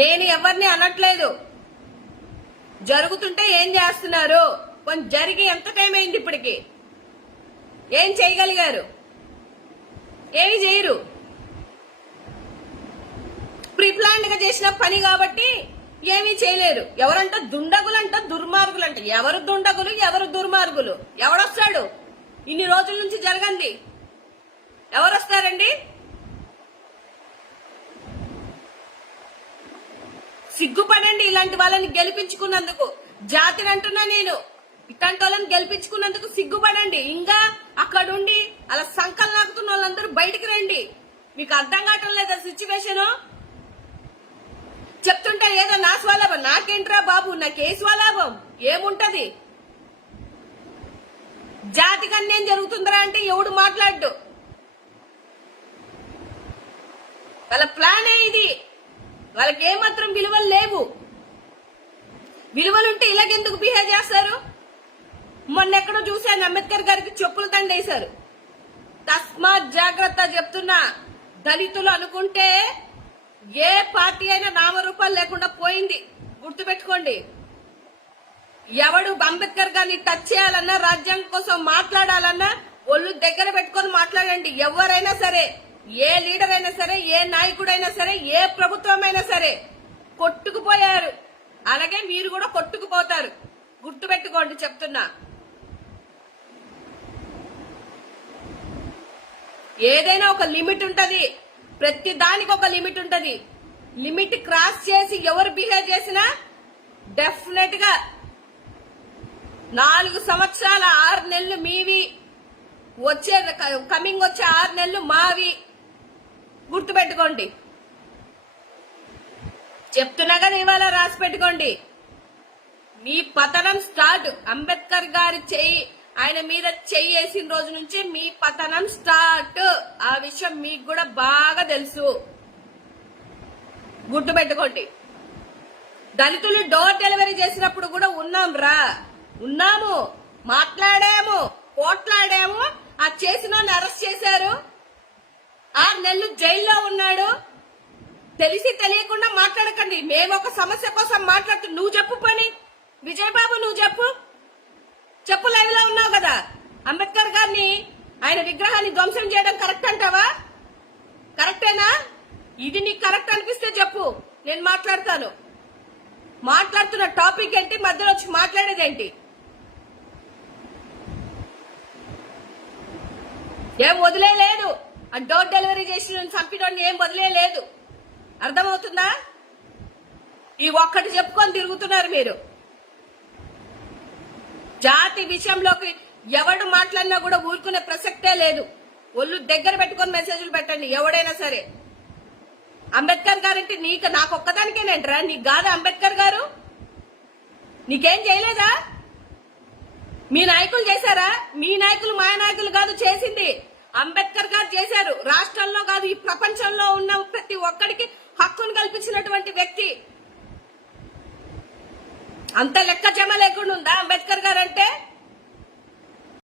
నేను ఎవరిని అనట్లేదు. జరుగుతుంటే ఏం చేస్తున్నారు? కొంచెం జరిగి ఎంత టైం అయింది ఇప్పటికి? ఏం చేయగలిగారు? ఏమి చేయరు. ప్రీప్లాన్డ్ గా చేసిన పని కాబట్టి ఏమీ చేయలేరు. ఎవరంట దుండగులంట, దుర్మార్గులంట. ఎవరు దుండగులు, ఎవరు దుర్మార్గులు? ఎవడొస్తాడు? ఇన్ని రోజుల నుంచి జరగండి ఎవరొస్తారండి? సిగ్గుపడండి ఇలాంటి వాళ్ళని గెలిపించుకున్నందుకు. జాతిని అంటున్నా నేను. ఇట్లాంటి వాళ్ళని గెలిపించుకున్నందుకు సిగ్గుపడండి. ఇంకా అక్కడుండి అలా సంకలు నాకుతున్న వాళ్ళందరూ బయటికి రండి. మీకు అర్థం కావటం లేదా సిచ్యువేషన్? చెప్తుంటే ఏదో నా స్వలాభం, నాకేంట్రా బాబు, నాకే స్వలాభం ఏముంటది? జాతికి అన్యాయం జరుగుతుందరా అంటే ఎవడు మాట్లాడు. వాళ్ళ ప్లానే ఇది. వాళ్ళకి ఏమాత్రం విలువలు లేవు. విలువలుంటే ఇలాగెందుకు బిహేవ్ చేస్తారు? మొన్న ఎక్కడో చూశాను, అంబేద్కర్ గారికి చెప్పులు దండేశారు. తస్మాత్ జాగ్రత్త చెప్తున్నా. దళితులు అనుకుంటే ఏ పార్టీ అయినా నామరూపాలు లేకుండా పోయింది. గుర్తుపెట్టుకోండి. ఎవడు అంబేద్కర్ గారిని టచ్ చేయాలన్నా, రాజ్యాంగం కోసం మాట్లాడాలన్నా ఒళ్ళు దగ్గర పెట్టుకొని మాట్లాడండి. ఎవరైనా సరే, ఏ లీడర్ అయినా సరే, ఏ నాయకుడైనా సరే, ఏ ప్రభుత్వం అయినా సరే కొట్టుకుపోయారు. అలాగే మీరు కూడా కొట్టుకుపోతారు. గుర్తుపెట్టుకోండి చెప్తున్నా. ఏదైనా ఒక లిమిట్ ఉంటది. ప్రతి దానికి ఒక లిమిట్ ఉంటది. లిమిట్ క్రాస్ చేసి ఎవరు బిహేవ్ చేసినా డెఫినెట్ గా 4 సంవత్సరాల 6 నెలలు మీవి, వచ్చే కమింగ్ వచ్చే 6 నెలలు మావి. గుర్తుపెట్టుకోండి. చెప్తున్నా కదా, ఇవాళ రాసి పెట్టుకోండి. మీ పతనం స్టార్ట్. అంబేద్కర్ గారి చెయ్యి ఆయన మీద చెయ్యి వేసిన రోజు నుంచి మీ పతనం స్టార్ట్. ఆ విషయం మీకు కూడా బాగా తెలుసు. గుర్తుపెట్టుకోండి. దళితులు డోర్ డెలివరీ చేసినప్పుడు కూడా ఉన్నాము, మాట్లాడాము, పోట్లాడాము. ఆ చేసిన అరెస్ట్ చేశారు. 6 నెలలు జైల్లో ఉన్నాడు. తెలిసి తెలియకుండా మాట్లాడకండి. మేము ఒక సమస్య కోసం మాట్లాడుతూ నువ్వు చెప్పు పని. విజయబాబు నువ్వు చెప్పు లైవ్ లో ఉన్నావు కదా. అంబేద్కర్ గారిని ఆయన విగ్రహాన్ని ధ్వంసం చేయడం కరెక్ట్ అంటావా? కరెక్టేనా? ఇది నీకు కరెక్ట్ అనిపిస్తే చెప్పు, నేను మాట్లాడతాను. మాట్లాడుతున్న టాపిక్ ఏంటి? మధ్యలో వచ్చి మాట్లాడేదేంటి? ఏం వదిలేదు. ఆ డోర్ డెలివరీ చేసి చంపినోడిని ఏం వదిలేదు. అర్థమవుతుందా? ఈ ఒక్కటి చెప్పుకొని తిరుగుతున్నారు మీరు. జాతి విషయంలోకి ఎవడు మాట్లాడినా కూడా ఊరుకునే ప్రసక్తే లేదు. ఒళ్ళు దగ్గర పెట్టుకొని మెసేజ్లు పెట్టండి ఎవడైనా సరే. అంబేద్కర్ గారంటే నాకొక్కదానికేనంటరా? నీకు కాదా అంబేద్కర్ గారు? నీకేం చేయలేదా? మీ నాయకులు చేశారా? మీ నాయకులు మా నాయకులు కాదు చేసింది, అంబేద్కర్ గారు చేశారు. రాష్ట్రంలో కాదు, ఈ ప్రపంచంలో ఉన్న ప్రతి ఒక్కడికి హక్కును కల్పించినటువంటి వ్యక్తి. అంత లెక్క జమ లేకుండా ఉందా అంబేద్కర్ గారు అంటే?